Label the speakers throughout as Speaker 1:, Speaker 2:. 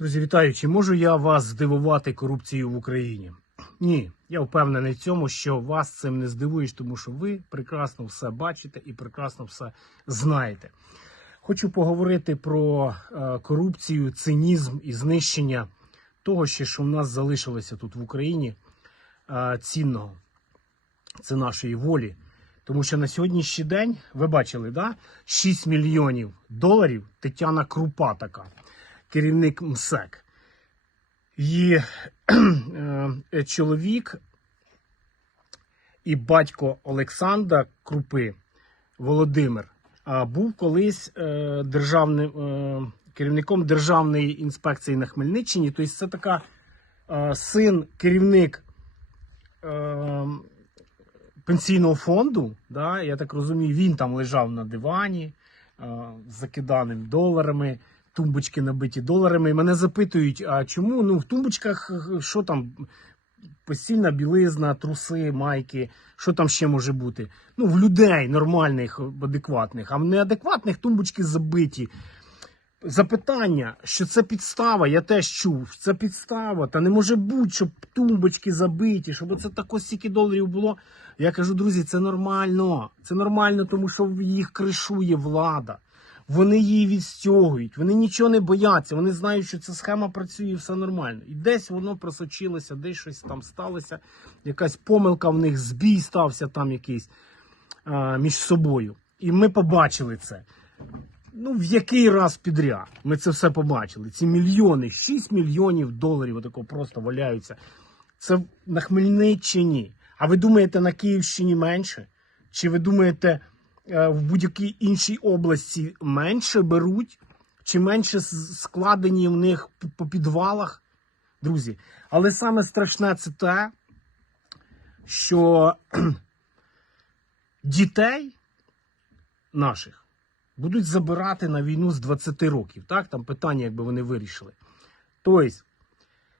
Speaker 1: Друзі, вітаю! Чи можу я вас здивувати корупцією в Україні? Ні, я впевнений в цьому, що вас цим не здивуєш, тому що ви прекрасно все бачите і прекрасно все знаєте. Хочу поговорити про е, корупцію, цинізм і знищення того, що в нас залишилося тут в Україні е, цінного. Це нашої волі. Тому що на сьогоднішній день, ви бачили, да? 6 мільйонів доларів Тетяна Крупа така, керівник МСЕК. Її е, чоловік і батько Олександра Крупи Володимир був колись е, державним е, керівником Державної інспекції на Хмельниччині. Тобто це така е, син, керівник е, пенсійного фонду. Да, я так розумію, він там лежав на дивані е, закиданим доларами. Тумбочки набиті доларами. І мене запитують, а чому ну в тумбочках е, що там постільна білизна, труси, майки, що там ще може бути? Ну, в людей нормальних, адекватних, а в неадекватних тумбочки забиті. Запитання, що це підстава, я теж чув, це підстава. Та не може бути, щоб тумбочки забиті, щоб це тако стільки доларів було. Я кажу, друзі, це нормально. Це нормально, тому що їх кришує влада. Вони її відстягують, вони нічого не бояться, вони знають, що ця схема працює і все нормально. І десь воно просочилося, десь щось там сталося, якась помилка в них, збій стався там якийсь а, між собою. І ми побачили це. Ну, в який раз підряд ми це все побачили. Ці мільйони, 6 мільйонів доларів отако просто валяються. Це на Хмельниччині. А ви думаєте, на Київщині менше? Чи ви думаєте, в будь-якій іншій області менше беруть? Чи менше складені в них по підвалах? Друзі. Але саме страшне це те, що дітей наших будуть забирати на війну з 20 років. Так, там питання, якби вони вирішили. Тобто,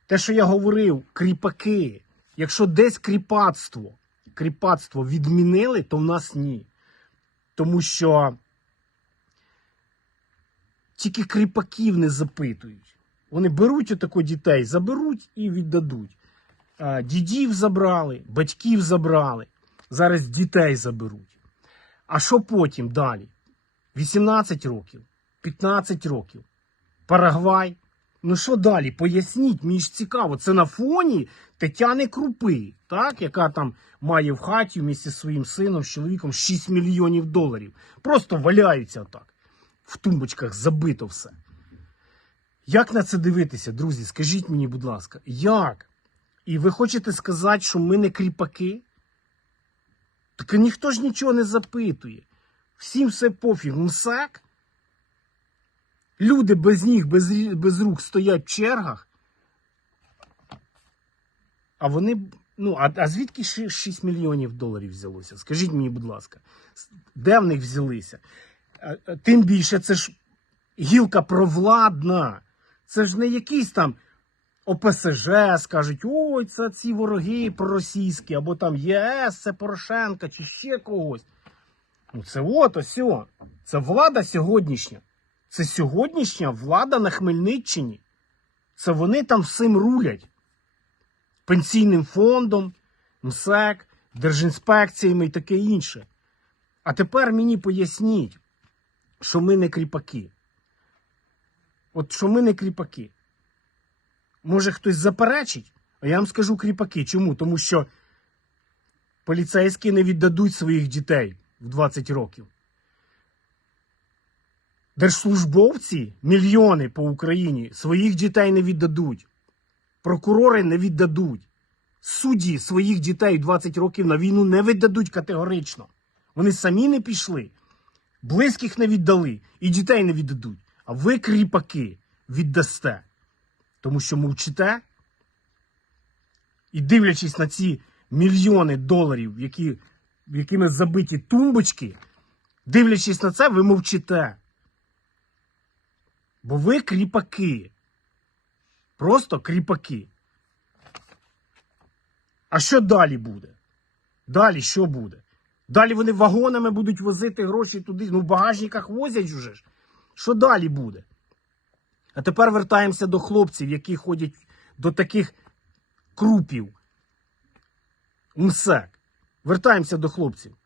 Speaker 1: те, що я говорив, кріпаки, якщо десь кріпацтво, кріпацтво відмінили, то в нас ні. Тому що тільки кріпаків не запитують. Вони беруть отако дітей, заберуть і віддадуть. Дідів забрали, батьків забрали. Зараз дітей заберуть. А що потім далі? 18 років, 15 років. Парагвай. Ну що далі? Поясніть, мені ж цікаво. Це на фоні Тетяни Крупи, так? яка там має в хаті вмісті зі своїм сином, з чоловіком 6 мільйонів доларів. Просто валяються отак. В тумбочках забито все. Як на це дивитися, друзі? Скажіть мені, будь ласка, як? І ви хочете сказати, що ми не кріпаки? Так ніхто ж нічого не запитує. Всім все пофіг. МСЕК. Люди без ніг, без, без рук стоять в чергах. А вони. Ну, а, а звідки ши- 6 мільйонів доларів взялося? Скажіть мені, будь ласка, де в них взялися? Тим більше, це ж гілка провладна. Це ж не якийсь там ОПСЖ скажуть, ой, це ці вороги проросійські, або там ЄС, це Порошенка, чи ще когось. Ну, це от ось. Це влада сьогоднішня. Це сьогоднішня влада на Хмельниччині. Це вони там всім рулять. Пенсійним фондом, МСЕК, Держінспекціями і таке інше. А тепер мені поясніть, що ми не кріпаки. От що ми не кріпаки. Може хтось заперечить, а я вам скажу кріпаки. Чому? Тому що поліцейські не віддадуть своїх дітей в 20 років. Держслужбовці мільйони по Україні своїх дітей не віддадуть. Прокурори не віддадуть. Судді своїх дітей 20 років на війну не віддадуть категорично. Вони самі не пішли, близьких не віддали і дітей не віддадуть. А ви, кріпаки, віддасте. Тому що мовчите і дивлячись на ці мільйони доларів, які, якими забиті тумбочки, дивлячись на це, ви мовчите. Бо ви кріпаки. Просто кріпаки. А що далі буде? Далі що буде? Далі вони вагонами будуть возити гроші туди. Ну, в багажниках возять вже ж. Що далі буде? А тепер вертаємося до хлопців, які ходять до таких крупів. МСЕК. Вертаємося до хлопців,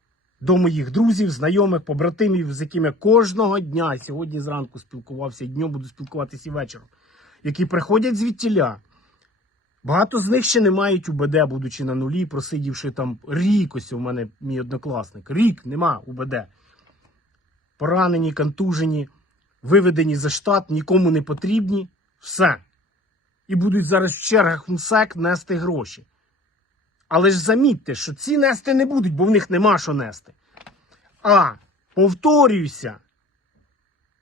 Speaker 1: до моїх друзів, знайомих, побратимів, з якими кожного дня сьогодні зранку спілкувався, і днем буду спілкуватися і вечором, які приходять звідтіля. Багато з них ще не мають УБД, будучи на нулі, просидівши там рік. Ось у мене мій однокласник. Рік нема УБД. Поранені, контужені, виведені за штат, нікому не потрібні. Все. І будуть зараз в чергах МСЕК нести гроші. Але ж замітьте, що ці нести не будуть, бо в них нема що нести. А, повторююся,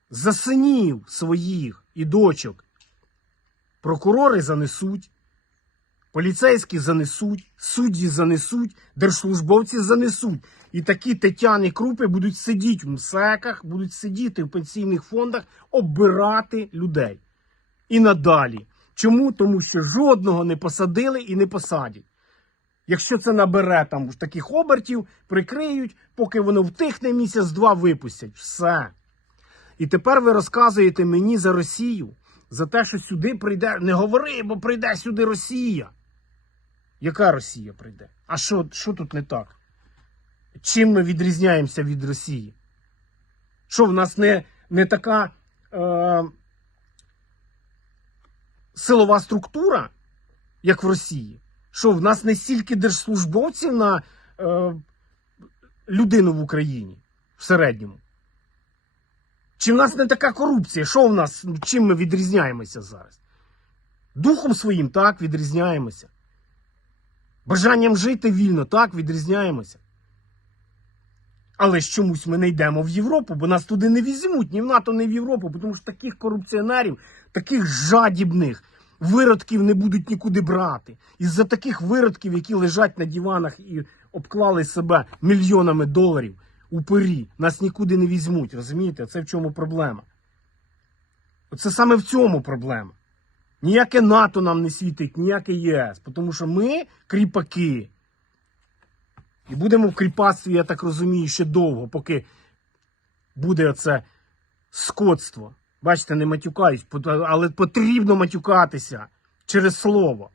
Speaker 1: за синів своїх і дочок прокурори занесуть, поліцейські занесуть, судді занесуть, держслужбовці занесуть. І такі Тетяни Крупи будуть сидіти в МСЕКах, будуть сидіти в пенсійних фондах, оббирати людей. І надалі. Чому? Тому що жодного не посадили і не посадять. Якщо це набере там таких обертів, прикриють, поки воно втихне місяць-два випустять. Все. І тепер ви розказуєте мені за Росію, за те, що сюди прийде. Не говори, бо прийде сюди Росія. Яка Росія прийде? А що, що тут не так? Чим ми відрізняємося від Росії? Що в нас не, не така е, силова структура, як в Росії? Що в нас не стільки держслужбовців на е, людину в Україні в середньому? Чи в нас не така корупція? Що в нас? Чим ми відрізняємося зараз? Духом своїм так відрізняємося. Бажанням жити вільно так відрізняємося. Але ж чомусь ми не йдемо в Європу, бо нас туди не візьмуть, ні в НАТО, ні в Європу, тому що таких корупціонерів, таких жадібних виродків не будуть нікуди брати. Із-за таких виродків, які лежать на диванах і обклали себе мільйонами доларів у упирі, нас нікуди не візьмуть. Розумієте? Це в чому проблема? Це саме в цьому проблема. Ніяке НАТО нам не світить, ніяке ЄС, тому що ми кріпаки. І будемо в кріпацтві, я так розумію, ще довго, поки буде оце скотство. Бачите, не матюкаюсь, але потрібно матюкатися через слово.